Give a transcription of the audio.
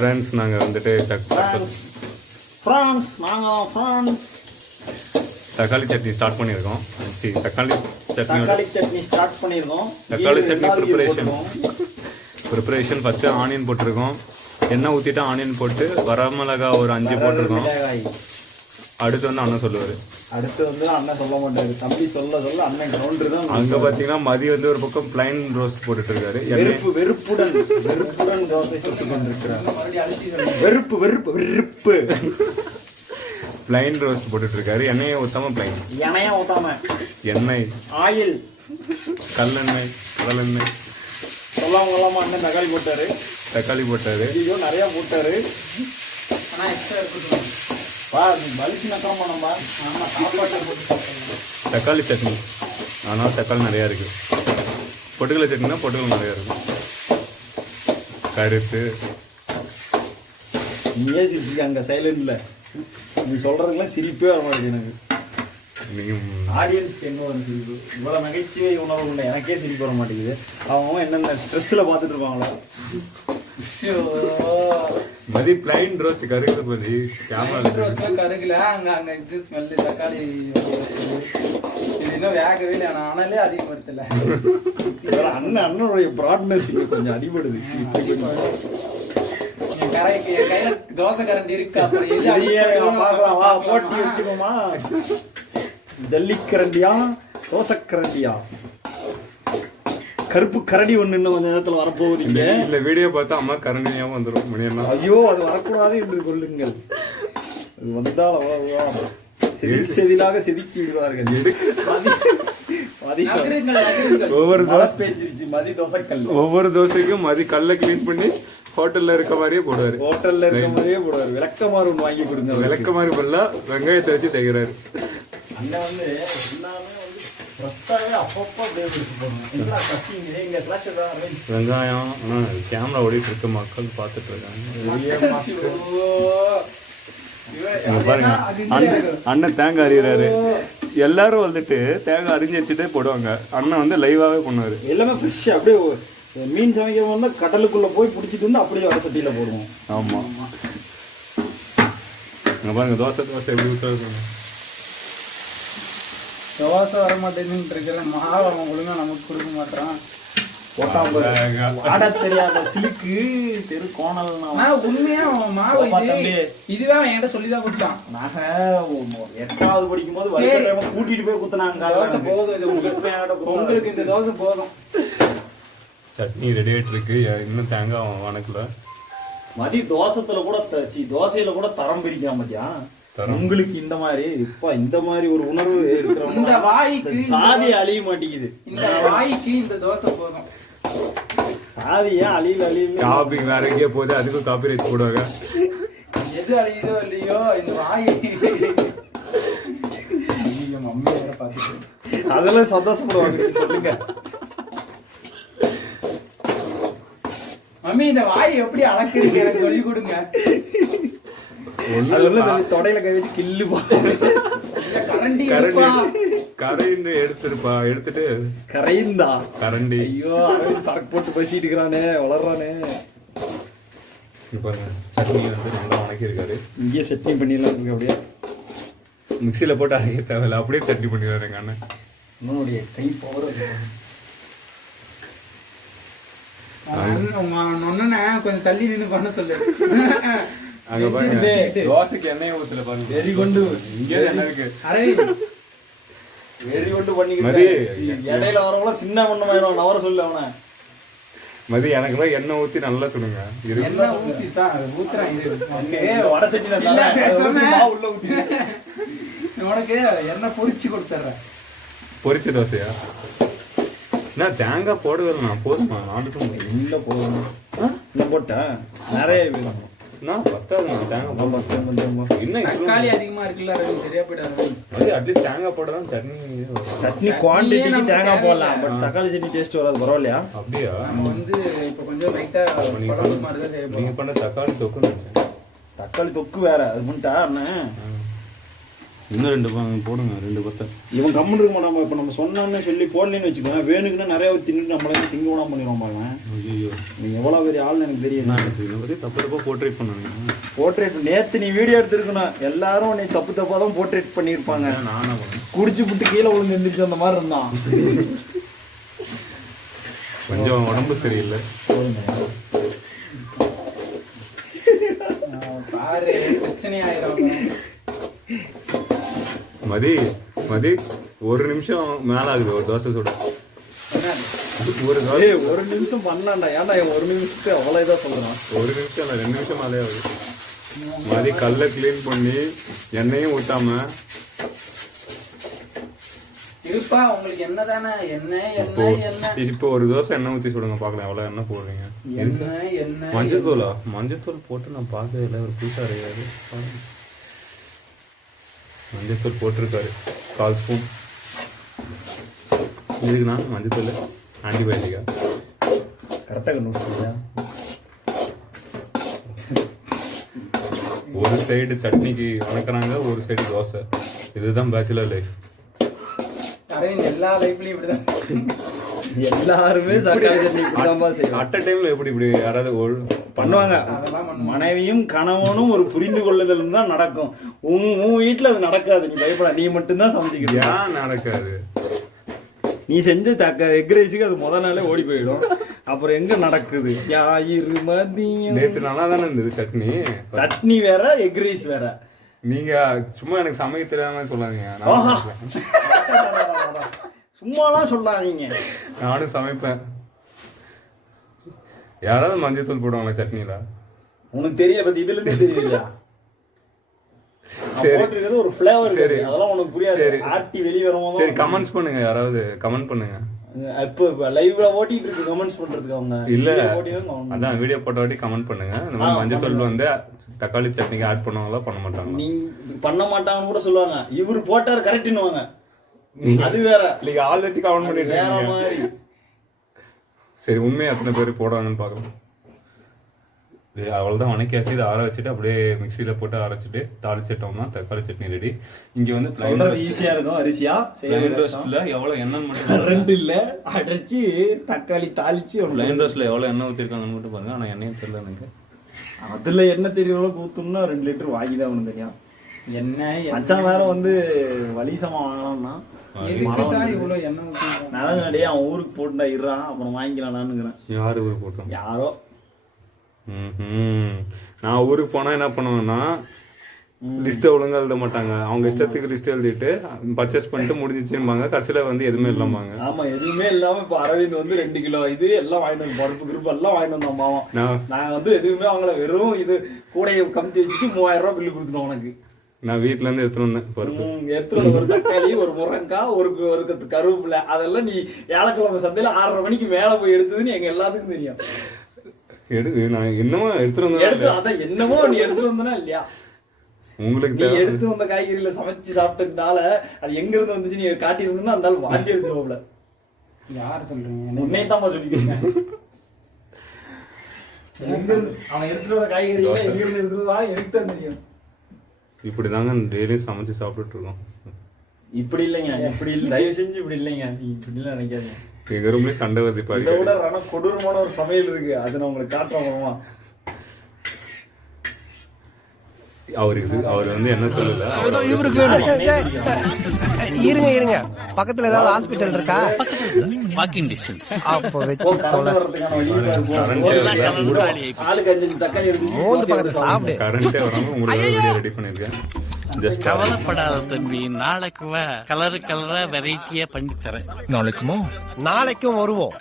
Friends நாங்கள் வந்துட்டு தக்காளி சட்னி ஸ்டார்ட் பண்ணியிருக்கோம். தக்காளி சட்னி ஸ்டார்ட் பண்ணியிருக்கோம். தக்காளி சட்னி ப்ரிப்பரேஷன் ஃபஸ்ட்டு ஆனியன் போட்டிருக்கோம். எண்ணெய் ஊற்றிட்டு ஆனியன் போட்டு வரமிளகா ஒரு 5 போட்டிருக்கோம். அடுத்து வந்து அண்ணன் சொல்லுவார். அடுத்து வந்து அண்ணன் சொல்ல மாட்டாரு, தம்பி சொல்ல அண்ணன் கவுண்டர் தான். அங்கே பார்த்தீங்கன்னா மதி வந்து ஒரு பக்கம் பிளைன் ரோஸ்ட் போட்டுட்டு இருக்காரு. வெறுப்புடன் தோசை சுட்டு கொண்டிருக்கிறார். வெறுப்பு பிளைன் ரோஸ்ட் போட்டுட்டு இருக்காரு. எண்ணெயை ஊத்தாம எண்ணெய் ஆயில் கடலெண்ணெய் சொல்லாம அண்ணன் தக்காளி போட்டாரு. ஐயோ நிறைய போட்டாரு. தக்காளி சட்னி ஆனால் தக்காளி நிறையா இருக்கு. பொட்டுக்கலை சட்னினா பொட்டுக்கல் நிறையா இருக்கும். கருத்து நீயே சிரிச்சிக்க அங்கே சைலண்ட்ல நீ சொல்றதுக்குலாம் சிரிப்பே வர மாட்டேங்குது எனக்கு. ஆடியன்ஸ்க்கு என்ன ஒரு சிரிப்பு, இவ்வளவு நகைச்சுவை உணர்வு உண்டு, எனக்கே சிரிப்பு வர மாட்டேங்குது. அவங்க என்னென்ன ஸ்ட்ரெஸ்ல பார்த்துட்டு இருப்பாங்களா. மதி பிளைன் ரோஸ்ட் கருகுல போது கேமரா கருகுல அங்க இது ஸ்மெல் தக்காளி இது இன்னும் வேகவே இல்லை. ஆனாலே அதிகப்படுத்தல. அண்ணனுடைய பிராட்னஸ் கொஞ்சம் அடிபடுது. என் கையில தோசை கரண்டி இருக்கு. போட்டி வச்சுக்கோமா. ஜல்லிக்கரண்டியா தோசை கரண்டியா? கருப்பு கரடி ஒண்ணு இன்னும் கொஞ்ச நேரத்துல வரப்போகுது. இல்ல வீடியோ பார்த்தா அம்மா கரண்டியாவும் வந்துடும் மணியெல்லாம். ஐயோ அது வரக்கூடாது என்று கொள்ளுங்கள். அது வந்தால் செதிலாக செதுக்கி விடுவார்கள். ஒவ்வொரு தோசைக்கும் மதி கல்ல கிளீன் பண்ணி ஹோட்டல்ல இருக்க மாதிரியே போடுவாரு. விளக்கமாறு ஒன்று வாங்கி கொடுங்க. விளக்கமாறு பண்ணா வெங்காயத்தை வச்சு தைக்கிறாரு. அண்ணன் வந்து எல்லாமே வெங்காயம் கேமரா ஓடிட்டு இருக்கு, மக்கள் பார்த்துட்டு இருக்காங்க. பாருங்க அண்ணன் தேங்காய் அறிகிறாரு. எல்லாரும் வந்துட்டு தேங்காய் அரிஞ்சு வச்சுட்டே போடுவாங்க. அண்ணன் வந்து லைவாவே பண்ணுவாரு. எல்லாமே ஃப்ரெஷ். அப்படியே மீன் சமைக்கிறவங்க வந்து கடலுக்குள்ள போய் பிடிச்சிட்டு வந்து அப்படியே வர சட்டியில போடுவோம். ஆமா பாருங்க தோசை எப்படி ஊற்றுறாங்க. தோசை வர மாட்டேங்குன்னு மாவு அவன் ஒழுங்கா நமக்கு கொடுக்க மாட்டான். தெரியாத சிலுக்கு தெரு கோணல். உண்மையா மாவு இதுவே அவன் என்கிட்ட சொல்லிதான் கொடுத்தான். நாங்க 8வது படிக்கும் போது கூட்டிட்டு போய் குத்துனாங்க. தோசை போதும், உங்களுக்கு இந்த தோசை போதும். சட்னி ரெடி ஆயிட்டு இருக்கு. இன்னும் தேங்காய் வணக்கல. மதி தோசையில கூட தரம் பிரிக்காம மதியா. உங்களுக்கு இந்த மாதிரி இப்ப இந்த மாதிரி ஒரு உணர்வு இந்த வாய்க்கு சாதி அழிய மாட்டேங்குது. இந்த வாய்க்கு இந்த தோசை போதும். சாதி ஏன் அழியல காபி வேற எங்கேயோ போகுது, அதுக்கும் காப்பி ரைட் போடுவாங்க. எது அழியுதோ இல்லையோ இந்த வாய் மம்மி வேற பார்த்துட்டு அதெல்லாம் சந்தோஷப்படுவாங்க. சொல்லுங்க மம்மி இந்த வாய் எப்படி அளக்குறீங்க எனக்கு சொல்லி கொடுங்க. தொடையில கை வச்சு கில்லு கரைந்து எடுத்துட்டு கரைந்தா கரண்டி. ஐயோ சரக்கு போட்டு பேசிட்டு இருக்கிறானே, வளர்றானே. சட்னி வந்து நல்லா வணக்கி இருக்காரு. இங்கேயே சட்னி பண்ணிடலாம். அப்படியே மிக்சியில போட்டு அரைக்க தேவையில்ல, அப்படியே சட்னி பண்ணிடுவாரு எங்க அண்ணன். உன்னுடைய கை பவர். கொஞ்சம் தள்ளி நின்று பண்ண சொல்லு. அங்க பாருங்க தோசைக்கு எண்ணெய் ஊத்துல பாருங்க. வெறி கொண்டு இங்கே என்ன இருக்கு. வெறி கொண்டு பண்ணிக்கிட்டு இடையில வரவங்கள சின்ன பண்ண நவர சொல்லு அவனை. மதி எனக்கு எண்ணெய் ஊத்தி நல்லா சொல்லுங்க. எண்ணெய் ஊத்தி தான் ஊத்துறேன். வடை சட்டி உள்ள ஊத்தி உனக்கு எண்ணெய் பொரிச்சு கொடுத்துறேன். பொரிச்ச தோசையா? நான் தேங்காய் போடவே இல்லை. நான் போதுமா? நாட்டுக்கும் இல்லை போதும் போட்டேன் நிறைய வேணும். தக்காளி அதிகமா இருக்குல்ல, சரியா போயிடாது. அட்லீஸ்ட் தேங்காய் போட்டதான் சட்னி குவாண்டிட்டிக்கு தேங்காய் போடலாம். பட் தக்காளி சட்னி டேஸ்ட் வராது. பரவாயில்லையா? அப்படியா? நம்ம வந்து இப்போ கொஞ்சம் லைட்டா குழம்பு மாதிரி தான் செய்யணும். நீங்க பண்ண தக்காளி தொக்கு வேற அது பண்ணிட்டா அண்ணன். இன்னும் 2 போடுங்க, 2 பத்த. இவன் கம்முன்னு இருக்க மாட்டான். இப்ப நம்ம சொன்னான்னு சொல்லி போடலன்னு வச்சுக்கோங்க, வேணுக்குன்னா நிறைய தின்னு நம்மள திங்க விடாம பண்ணிடுவான் பாருங்க. ஐயோ, நீங்க எவ்வளவு பெரிய ஆள்னு எனக்கு தெரியும். தப்பு போர்ட்ரேட் பண்ணுங்க. போர்ட்ரேட் நேத்து நீ வீடியோ எடுத்துருக்கணும், எல்லாரும் நீ தப்பா தான் போர்ட்ரேட் பண்ணிருப்பாங்க. நானா குடிச்சு புட்டு கீழே விழுந்து எந்திரிச்சு அந்த மாதிரி இருந்தான். கொஞ்சம் உடம்பு சரியில்லை. பாரு பிரச்சனை ஆயிரும். மதி 1 நிமிஷம் மேல ஆகுது ஒரு தோசை சுட. ஒரு நிமிஷம் பண்ணாண்டா, ஏன்டா 1 நிமிஷத்துக்கு அவ்வளவு இதா சொல்றான். 1 நிமிஷம் இல்ல 2 நிமிஷம் மேலே ஆகுது. மதி கல்லை கிளீன் பண்ணி எண்ணெயும் ஊத்தாம இருப்பா. உங்களுக்கு என்னதானே எண்ணெய் இப்போ ஒரு தோசை எண்ணெய் ஊத்தி சுடுங்க பாக்கலாம் எவ்வளவு எண்ணெய் போடுறீங்க. எண்ணெய் மஞ்சத்தூள் போட்டு நான் பார்த்தது இல்லை. ஒரு புதுசா அறியாது. மஞ்சத்தூள் போட்டிருக்காரு 1/4 ஸ்பூன். இதுக்குண்ணா மஞ்சத்தூள் ஆன்டிபயோட்டிக்கா கரெக்டாக கண்டுபிடிச்சியா? ஒரு சைடு சட்னிக்கு வணக்குறாங்க, ஒரு சைடு தோசை. இதுதான் பேச்சுலர் லைஃப். எல்லா லைஃப்லயும் இப்படிதான். எல்லாருமே அட் அ டைம்ல இப்படி யாராவது பண்ணுவாங்க. மனைவியும் கணவனும் ஒரு புரிந்து கொள்ளுதலும் தான் நடக்கும். உன் வீட்டுல அது நடக்காது. நீ பயப்பட, நீ மட்டும்தான் சமைச்சுக்கிட்டு. ஏன் நடக்காது? நீ செஞ்ச எக் ரைஸுக்கு அது முத நாளே ஓடி போயிடும். அப்புறம் எங்க நடக்குது? நேற்று நல்லா தானே இருந்தது சட்னி. சட்னி வேற, எக் ரைஸ் வேற. நீங்க சும்மா எனக்கு சமைக்க தெரியாம சொல்லாதீங்க. சும்மாலாம் சொல்லாதீங்க. நானும் சமைப்பேன். யாராவது மஞ்சத்தூள் போடுவாங்க சட்னில? உனக்கு தெரிய பத்தி இதுல இருந்தே தெரியலையா? சரி, ஒரு ஃப்ளேவர். சரி, அதெல்லாம் உனக்கு புரியாது. ஆட்டி வெளிய வரணும். சரி, கமெண்ட்ஸ் பண்ணுங்க. யாராவது கமெண்ட் பண்ணுங்க. இப்ப லைவ்ல ஓட்டிட்டு இருக்கு கமெண்ட்ஸ் பண்றதுக்கு. அவங்க இல்ல அதான் வீடியோ போட்ட வாட்டி கமெண்ட் பண்ணுங்க. இந்த மாதிரி மஞ்சத்தூள் வந்து தக்காளி சட்னிக்கு ஆட் பண்ணுவாங்களா பண்ண மாட்டாங்க? நீ பண்ண மாட்டாங்கன்னு கூட சொல்லுவாங்க. இவரு போட்டாரு கரெக்ட்னுவாங்க. அது வேற. நீங்க ஆள் வச்சு கமெண்ட் பண்ணிட்டு வேற மாதிரி. சரி, உண்மையா எத்தனை பேர் போடுவாங்கன்னு பாக்கலாம். அவ்வளவுதான், வணக்கியாச்சு. இதை ஆற வச்சுட்டு அப்படியே மிக்சியில போட்டு அரைச்சிட்டு தாளிச்சிட்டோம்னா தக்காளி சட்னி ரெடி. இங்க வந்து ஈஸியா இருக்கும். அரிசியா பிளைன் ரோஸ்ட்ல எவ்வளவு எண்ணெய் மட்டும் ரெண்டு இல்ல அரைச்சி தக்காளி தாளிச்சு. பிளைன் ரோஸ்ட்ல எவ்வளவு எண்ணெய் ஊத்திருக்காங்கன்னு மட்டும் பாருங்க. ஆனா எண்ணெயும் தெரியல எனக்கு. அதுல எண்ணெய் தெரியல ஊத்தணும்னா 2 லிட்டர் வாங்கிதான் ஒண்ணு தெரியும். எண்ணெய் அச்சான் வேற வந்து வலிசமா வாங்கலாம்னா இவ்வளவு எண்ணெய் ஊத்தி நான் அவன் ஊருக்கு போட்டுட்டா இருறான், அப்புறம் வாங்கிக்கலாம்னுங்கிறேன். யாரு ஊருக்கு போட்டோம்? யாரோ. நான் ஊருக்கு போனா என்ன பண்ணுவேன்னா லிஸ்ட்டை ஒழுங்கா எழுத மாட்டாங்க. அவங்க இஷ்டத்துக்கு லிஸ்ட் எழுதிட்டு பர்ச்சேஸ் பண்ணிட்டு முடிஞ்சிச்சுப்பாங்க. கடைசியில வந்து எதுவுமே இல்லாமாங்க. ஆமா, எதுவுமே இல்லாம இப்ப அரவிந்த் வந்து 2 கிலோ இது எல்லாம் வாங்கிட்டு வந்து பருப்பு கிருப்பு எல்லாம் வாங்கிட்டு வந்தோம் பாவம். நான் வந்து எதுவுமே அவங்கள வெறும் இது கூடையை கமித்தி வச்சுட்டு 3000 ரூபாய் பில்லு கொடுத்துட்டோம் உனக்கு. நான் வீட்டுல இருந்து எடுத்துட்டு வந்தேன் பருப்பு. எடுத்துட்டு ஒரு தக்காளி, ஒரு முருங்கக்காய், ஒரு கத்து கருவேப்பிலை, அதெல்லாம் நீ வியாழக்கிழமை சந்தையில 6:30 மணிக்கு மேல போய் எடுத்ததுன்னு எங்க எல்லாத்துக்கும் தெரியும். நான் என்னமோ எடுத்துட்டு வந்தேன். அதான் என்னமோ நீ எடுத்துட்டு வந்தனா இல்லையா? உங்களுக்கு நீ எடுத்து வந்த காய்கறியில சமைச்சு சாப்பிட்டதுனால அது எங்க இருந்து வந்துச்சு நீ காட்டி இருந்தா அந்த ஆள் வாந்தி எடுத்துருவோம்ல. யார் சொல்றீங்க? உன்னை தான் சொல்லிக்கிறேன். அவன் எடுத்துட்டு வர காய்கறி எங்க இருந்து எடுத்துருவா எனக்கு தான் தெரியும். இப்படிதாங்க டெய்லியும் சமைச்சு சாப்பிட்டுட்டு இருக்கோம். இப்படி இல்லைங்க, இப்படி இல்லை, தயவு செஞ்சு இப்படி இல்லைங்க. இப்படி எல்லாம் நினைக்காதீங்க. எங்க ரூம்லயே சண்டை வருது பாரு. இதை விட கொடூரமான ஒரு சமையல் இருக்கு, அது நான் உங்களுக்கு காட்டுறோம். அவர் வந்து என்ன சொல்லல, இவருக்கு இருங்க பக்கத்துல ஏதாவது ஹாஸ்பிட்டல் இருக்கா? Walking distance. அப்போ வெச்சு தொலை சாப்பிடு. கரண்டே வராம உங்களுக்கு ரெடி பண்ணிருக்கேன். கவலைப்படாத தம்பி, நாளைக்கு கலரா வெரைட்டியா பண்ணி தரேன். நாளைக்கும் வருவோம்.